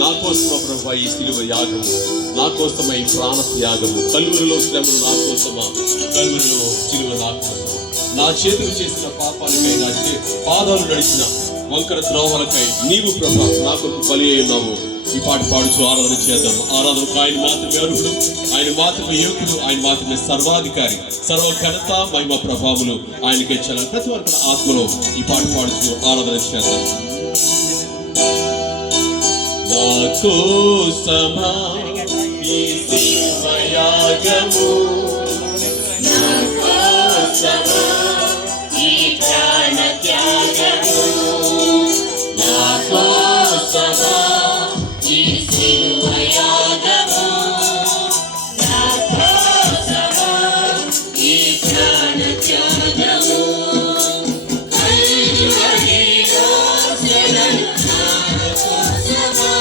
నా కోసమా ప్రభా ఈ శిలువ యాగము, నా కోసమా ఈ ప్రాణ త్యాగము, కలువరిలో శ్రమలు నా కోసమా, కలువరిలో శిలువ నా కోసమా, నా చేతులు చేసిన పాపాలకై, నా పాదాలు నడిచిన వంకర త్రోవలకై నీవు ప్రభా నా కొరకు బలి అయి ఉన్నావు. ఈ పాట పాడుచు ఆరాధన చేద్దాము. ఆరాధనకు ఆయన మాత్రమే అర్హుడు, ఆయన మాత్రమే యోగ్యుడు, ఆయన మాత్రమే సర్వాధికారి. సర్వ ఘనత మహిమ ప్రభావములు ఆయనకే చెల్లాలి. ప్రతి ఒక్కరు ఆత్మలో ఈ పాట పాడుచు ఆరాధన చేద్దాం. నా కోసమా ఈ శిలువ యాగము, నా కోసమా ఈ ప్రాణ త్యాగము, నా కోసమా ఈ శిలువ యాగము, నా కోసమా ఈ ప్రాణ త్యాగము, కల్వరిలో శ్రమలు నా కోసమా,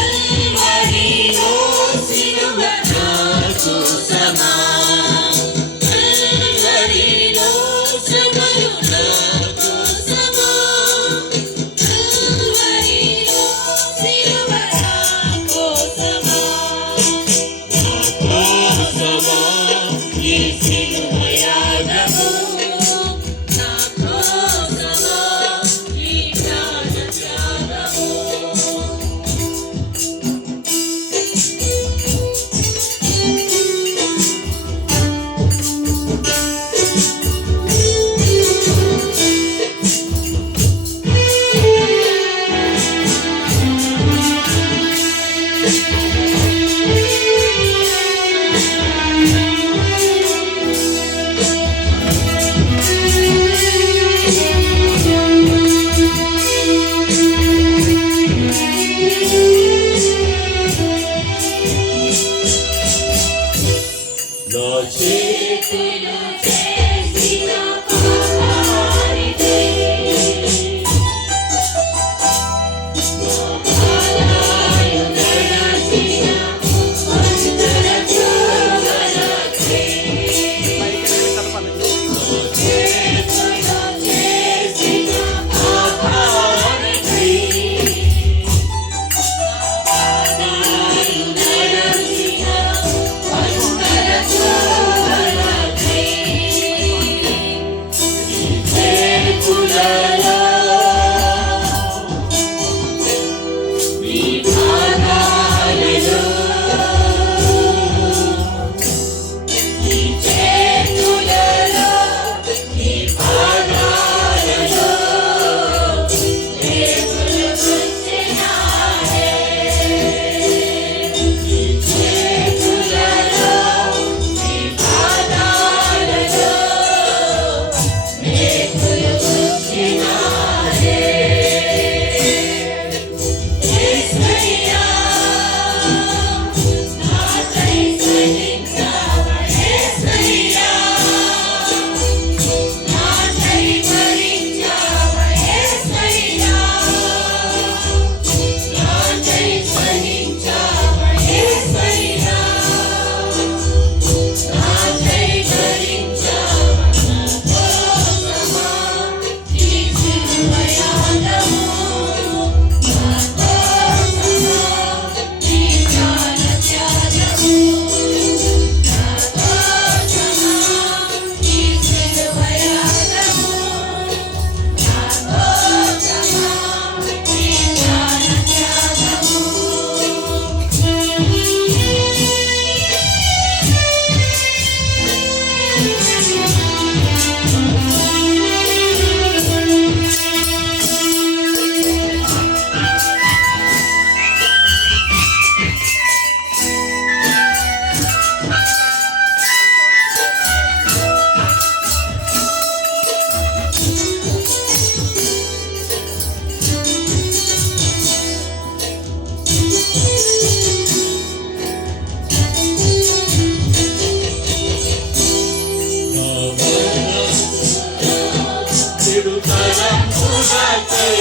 కల్వరిలో శిలువ నా కోసమా, కల్వరిలో శ్రమలు నా కోసమా, కల్వరిలో శిలువ నా కోసమా, నా కోసమా ఈ శిలువ యాగము, నా కోసమా ఈ ప్రాణ త్యాగము. నా చేతులు చేసిన పాపానికై, నా పాదాలు నడచిన వంకర త్రోవలకై, నా చేతులు చేసిన పాపానికై, పాదాలు నడచిన వంకర త్రోవలకై, నీ చేతులలో నీ పాదాలలో, నీ చేతులలో నీ పాదాలలో రేపులు గుచ్చినారే, నీ చేతులలో నీ పాదాలలో రేపులు గుచ్చినారే. యేసయ్యా నాకై సహించావా, యేసయ్యా నాకై భరించావా, యేసయ్యా నాకై సహించావా, యేసయ్యా నాకై భరించావా, నా కోసమా ఈ శిలువ యాగము, నా కోసమా ఈ ప్రాణ త్యాగము, నా కోసమా ఈ శిలువ యాగము, నా కోసమా ఈ ప్రాణ త్యాగము. చెడు తలంపులకై,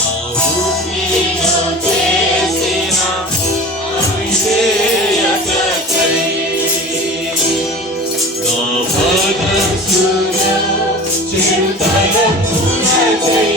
ఆ భూమిలో చేసిన అవిధేయతకై, నా మనసులో చెడు తలంపులకై,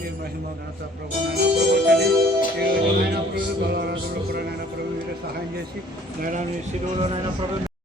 స్తుతి మహిమ ఘనత ప్రభు నాయన ప్రభు తల్లి ఈరోజు నాయన ప్రభు బలరాజులు కూడా నాయన ప్రభు మీరు సహాయం చేసి నాయన మీ శిలువలో నాయన ప్రభు